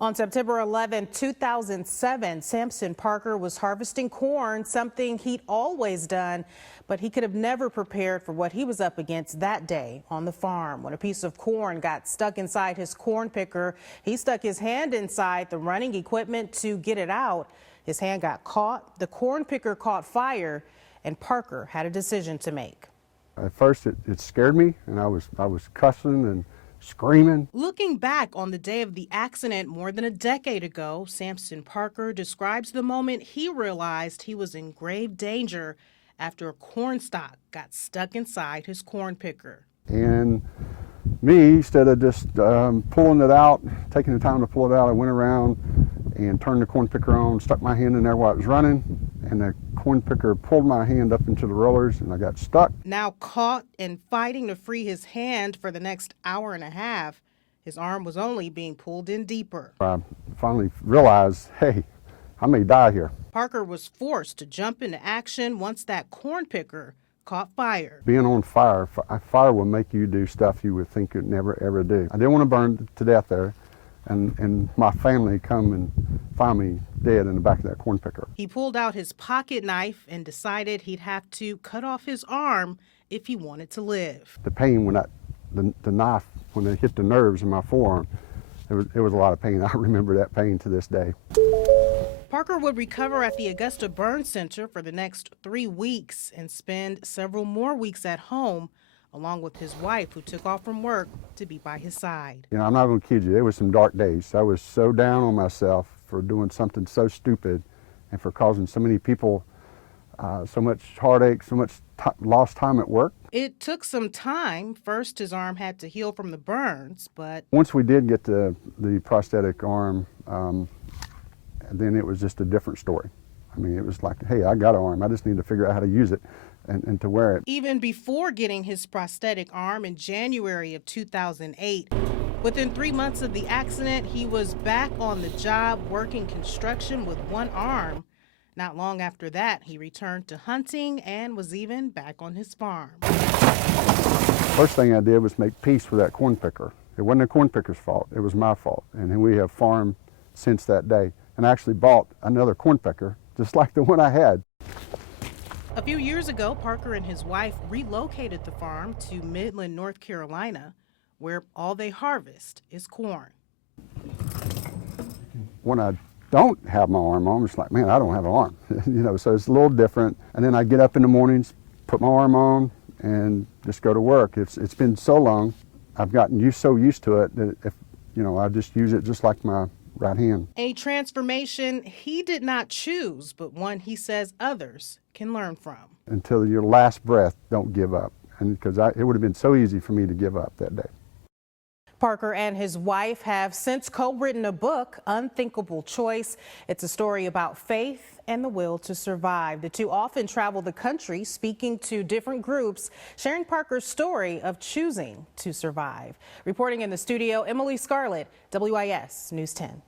On September 11, 2007, Samson Parker was harvesting corn, something he'd always done, but he could have never prepared for what he was up against that day on the farm. When a piece of corn got stuck inside his corn picker, he stuck his hand inside the running equipment to get it out. His hand got caught, the corn picker caught fire, and Parker had a decision to make. At first it scared me, and I was cussing and screaming. Looking back on the day of the accident more than a decade ago, Samson Parker describes the moment he realized he was in grave danger after a corn stalk got stuck inside his corn picker. And me, instead of just pulling it out, taking the time to pull it out, I went around and turned the corn picker on, stuck my hand in there while it was running, and the corn picker pulled my hand up into the rollers and I got stuck. Now caught and fighting to free his hand for the next hour and a half, his arm was only being pulled in deeper. I finally realized, hey, I may die here. Parker was forced to jump into action once that corn picker caught fire. Being on fire will make you do stuff you would think you'd never ever do. I didn't want to burn to death there. And my family come and find me dead in the back of that corn picker. He pulled out his pocket knife and decided he'd have to cut off his arm if he wanted to live. The pain when the knife, when it hit the nerves in my forearm, it was a lot of pain. I remember that pain to this day. Parker would recover at the Augusta Burn Center for the next 3 weeks and spend several more weeks at home, along with his wife, who took off from work to be by his side. You know, I'm not going to kid you, there was some dark days. I was so down on myself for doing something so stupid and for causing so many people so much heartache, so much lost time at work. It took some time. First, his arm had to heal from the burns, but once we did get the prosthetic arm, then it was just a different story. I mean, it was like, hey, I got an arm. I just need to figure out how to use it and to wear it. Even before getting his prosthetic arm in January of 2008, within 3 months of the accident, he was back on the job working construction with one arm. Not long after that, he returned to hunting and was even back on his farm. First thing I did was make peace with that corn picker. It wasn't the corn picker's fault, it was my fault. And we have farmed since that day and actually bought another corn picker just like the one I had. A few years ago, Parker and his wife relocated the farm to Midland, North Carolina, where all they harvest is corn. When I don't have my arm on, it's like, man, I don't have an arm. You know, so it's a little different. And then I get up in the mornings, put my arm on, and just go to work. It's been so long, I've gotten so used to it that if, you know, I just use it just like my right hand. A transformation he did not choose, but one he says others can learn from. Until your last breath, don't give up. And because it would have been so easy for me to give up that day. Parker and his wife have since co-written a book, Unthinkable Choice. It's a story about faith and the will to survive. The two often travel the country, speaking to different groups, sharing Parker's story of choosing to survive. Reporting in the studio, Scarlett, WIS News 10.